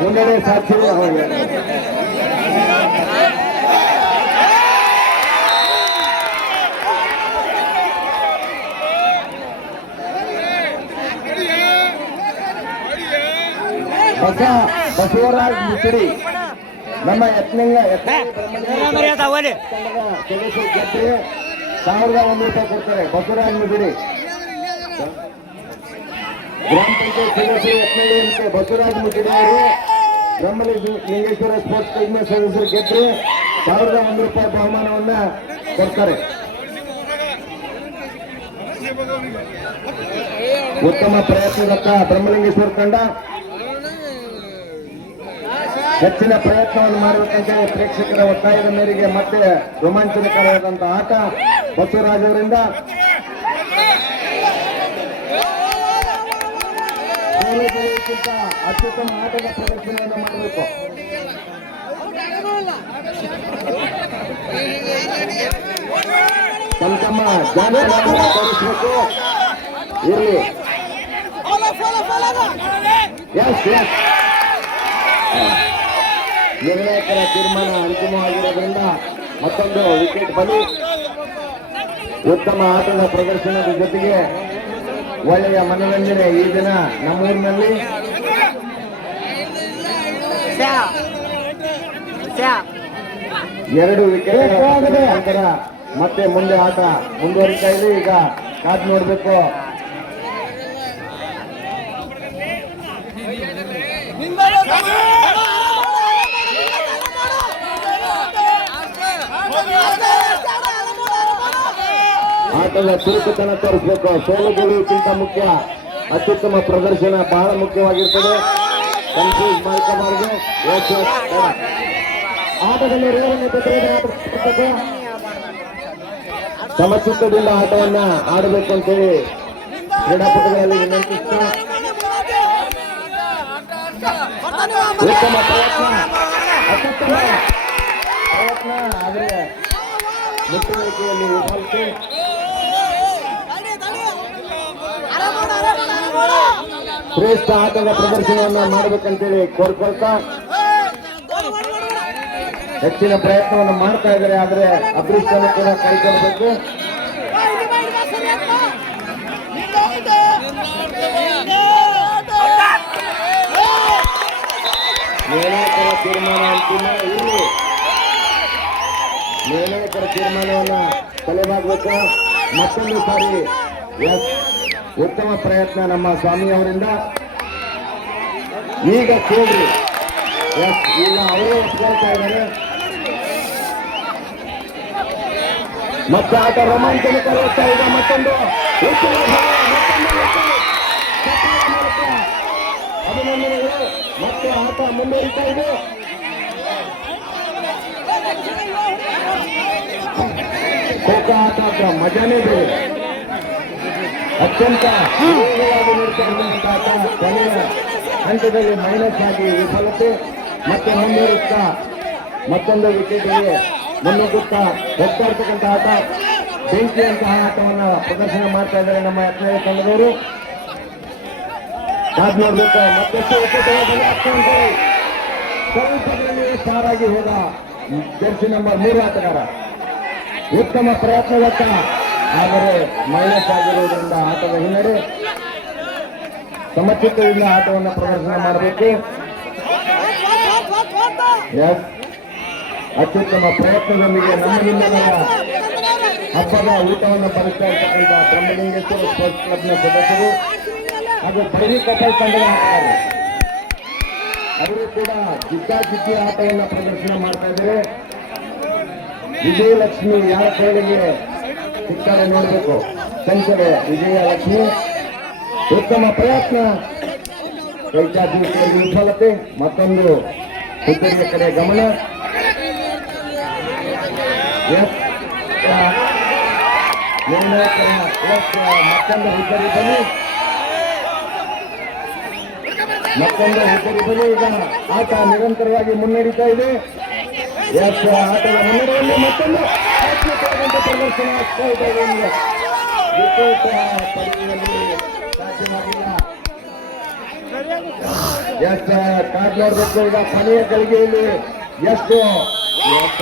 ಮುನ್ನಡೆ ಸಾಕ್ಷಿ ಬಸವರಾಜ್ ಮುಚಡಿ ನಮ್ಮ ಯತ್ನಿಂಗ ಸದಸ್ಯರು ಗೆದ್ದರೆ 1001 ರೂಪಾಯಿ ಕೊಡ್ತಾರೆ. ಬಸವರಾಜ್ ಮುಚಡಿ ಗ್ರಾಮ ಪಂಚಾಯತ್ ಸದಸ್ಯರು ಯತ್ನಳ್ಳಿ ಬಸವರಾಜ್ ಮುಚಡಿ ಅವರು ಬ್ರಹ್ಮಲಿಂಗೇಶ್ವರ ಸ್ಪೋರ್ಟ್ಸ್ ಕ್ಲಬ್ನ ಸದಸ್ಯರು ಗೆದ್ದರೆ 1001 ರೂಪಾಯಿ ಬಹುಮಾನವನ್ನ ಕೊಡ್ತಾರೆ. ಉತ್ತಮ ಪ್ರಯತ್ನದತ್ತ ಬ್ರಹ್ಮಲಿಂಗೇಶ್ವರ ತಂಡ ಹೆಚ್ಚಿನ ಪ್ರಯತ್ನವನ್ನು ಮಾಡಬೇಕಂತ ಪ್ರೇಕ್ಷಕರ ಒತ್ತಾಯದ ಮೇರೆಗೆ ಮತ್ತೆ ರೋಮಾಂಚನಕರವಾದಂತಹ ಆಟ ಬಸವರಾಜ್ ಅವರಿಂದ ಅತ್ಯುತ್ತಮ ಆಟದ ಪ್ರದರ್ಶನವನ್ನು ಮಾಡಬೇಕು. ತಮ್ಮ ಜಾನಪದ ತೋರಿಸಬೇಕು. ಇರಲಿ ನಿರ್ಣಾಯಕರ ತೀರ್ಮಾನ ಅಂತಿಮವಾಗಿರೋದ್ರಿಂದ ಮತ್ತೊಂದು ವಿಕೆಟ್ ಬಲಿ. ಉತ್ತಮ ಆಟದ ಪ್ರದರ್ಶನದ ಜೊತೆಗೆ ಒಳ್ಳೆಯ ಮನರಂಜನೆ ಈ ದಿನ ನಮ್ಮೂರಿನಲ್ಲಿ. ಎರಡು ವಿಕೆಟ್ ನಂತರ ಮತ್ತೆ ಮುಂದೆ ಆಟ ಮುಂದುವರಿತಾ ಇದೆ. ಈಗ ಕಾದ್ ನೋಡ್ಬೇಕು. ಆಟದ ಚುರುಕುತನ ತೋರಿಸಬೇಕು. ಸೋಲು ಗೆಲುವುಕ್ಕಿಂತ ಮುಖ್ಯ ಅತ್ಯುತ್ತಮ ಪ್ರದರ್ಶನ ಬಹಳ ಮುಖ್ಯವಾಗಿರ್ತದೆ. ಕನ್ಫ್ಯೂಸ್ ಮಾಡ್ಕೋಬಾರದು. ಆಟದಲ್ಲಿ ಸಮಚಿತ್ತದಿಂದ ಆಟವನ್ನ ಆಡಬೇಕು ಅಂತೇಳಿ ಕ್ರೀಡಾಪಟುಗಳಲ್ಲಿ ವಿನಂತಿಸ್ತಾ ಉತ್ತಮ ಪ್ರಯತ್ನ ಅತ್ಯುತ್ತಮ ಪ್ರಯತ್ನ ಆದರೆ ಮುಟ್ಟುವಿಕೆಯಲ್ಲಿ ವಿಫಲತೆ. ಶ್ರೇಷ್ಠ ಆಟದ ಪ್ರದರ್ಶನವನ್ನು ಮಾಡಬೇಕಂತೇಳಿ ಕೋರ್ಕೊಳ್ತಾ ಹೆಚ್ಚಿನ ಪ್ರಯತ್ನವನ್ನು ಮಾಡ್ತಾ ಇದ್ದಾರೆ. ಆದರೆ ಅದೃಷ್ಟವನ್ನು ಕೂಡ ಕೈಗೊಳ್ಳಬೇಕು. ನಿರ್ಣಾಯಕರ ತೀರ್ಮಾನ ಅಂತಿಮ ಇಲ್ಲಿ ನಿರ್ಣಾಯಕರ ತೀರ್ಮಾನವನ್ನ ತಲೆಬಾಗಬೇಕು. ಮತ್ತೊಂದು ಸಾರಿ ಉತ್ತಮ ಪ್ರಯತ್ನ ನಮ್ಮ ಸ್ವಾಮಿ ಅವರಿಂದ. ಈಗ ಕೇಳಿ ಈಗ ಅವರೇ ಒಪ್ಕೊಳ್ತಾ ಇದ್ದಾರೆ. ಮತ್ತೆ ಆಟ ರೋಮಾಂಚನಕರ ಈಗ ಮತ್ತೊಂದು ಅಭಿನಂದನೆಗಳು. ಮತ್ತೆ ಆಟ ಮುಂದುವರಿತಾ ಇದೆ. ಖೋಖೋ ಆಟ ಮಜಾನೇ ಬೇರೆ. ಅತ್ಯಂತ ಕೊನೆಯ ಹಂತದಲ್ಲಿ ಮೈನಸ್ ಆಗಿ ವಿಫಲತೆ. ಮತ್ತೆ ಮುಂದುವರಿಸ್ತಾ ಮತ್ತೊಂದು ವಿಕೆಟ್ಗೆ ಮುನ್ನುಗ್ಗುತ್ತಾ ಹೋಗ್ತಾ ಇರ್ತಕ್ಕಂಥ ಆಟ ಬೆಂಕಿಯಂತಹ ಆಟವನ್ನು ಪ್ರದರ್ಶನ ಮಾಡ್ತಾ ಇದ್ದಾರೆ ನಮ್ಮ ಯತ್ನಾಳಿ ತಂಡದವರು. ಕಾದ್ ನೋಡ್ಬೇಕು. ಮತ್ತಷ್ಟು ಸ್ವಲ್ಪದಲ್ಲಿ ಸಾರಾಗಿ ಹೋದ ಜರ್ಸಿ ನಂಬರ್ 3 ಆಟಗಾರ ಉತ್ತಮ ಪ್ರಯತ್ನದತ್ತ. ಆದರೆ ಮೈನಸ್ ಆಗಿರುವುದರಿಂದ ಆಟದ ಹಿನ್ನಡೆ. ಸಮಚಿತ್ತದಿಂದ ಆಟವನ್ನು ಪ್ರದರ್ಶನ ಮಾಡಬೇಕು. ಅತ್ಯುತ್ತಮ ಪ್ರಯತ್ನದೊಂದಿಗೆ ನಮ್ಮದಿಂದ ಹಬ್ಬದ ಊಟವನ್ನು ಬರೆಸ್ತಾ ಇರ್ತಕ್ಕಂಥ ಬ್ರಹ್ಮಲಿಂಗೇಶ್ವರ ಸ್ಪೋರ್ಟ್ಸ್ ಕ್ಲಬ್ನ ಸದಸ್ಯರು ಹಾಗೂ ಬೈರಿ ಕಪಲ್ ತಂಡದ ಆಟಗಾರರು ಅವರು ಕೂಡ ಜಿದ್ದಾಜಿದ್ದಿ ಆಟವನ್ನು ಪ್ರದರ್ಶನ ಮಾಡ್ತಾ ಇದ್ದಾರೆ. ವಿಜಯಲಕ್ಷ್ಮಿ ಯಾರ ಕೈಗೆ ಸಿಗ್ತಾರೆ ನೋಡಬೇಕು. ಸಂಚರೆ ವಿಜಯಲಕ್ಷ್ಮಿ ಉತ್ತಮ ಪ್ರಯತ್ನ. ಕೈಚಾಚಿ ವಿಫಲತೆ. ಮತ್ತೊಂದು ಹುದ್ದೆಯ ಕಡೆ ಗಮನ. ಮತ್ತೊಂದು ಹುದ್ದೆಯಲ್ಲಿ ಈಗ ಆಟ ನಿರಂತರವಾಗಿ ಮುನ್ನಡೀತಾ ಇದೆ. ಆಟದ ಮುನ್ನಡೆಯಲ್ಲಿ ಮತ್ತೊಂದು ಪ್ರದರ್ಶನ ಆಗ್ತಾ ಇದೆ. ವಿಕೆಟ್ ಪಡೆಯುವಲ್ಲಿ ಸಾಧ್ಯವಾಗಿಲ್ಲ. ಎಷ್ಟು ಕಾದ್ ನೋಡ್ಬೇಕು ಈಗ ಕೊನೆಯ ಗಳಿಗೆಯಲ್ಲಿ ಎಷ್ಟು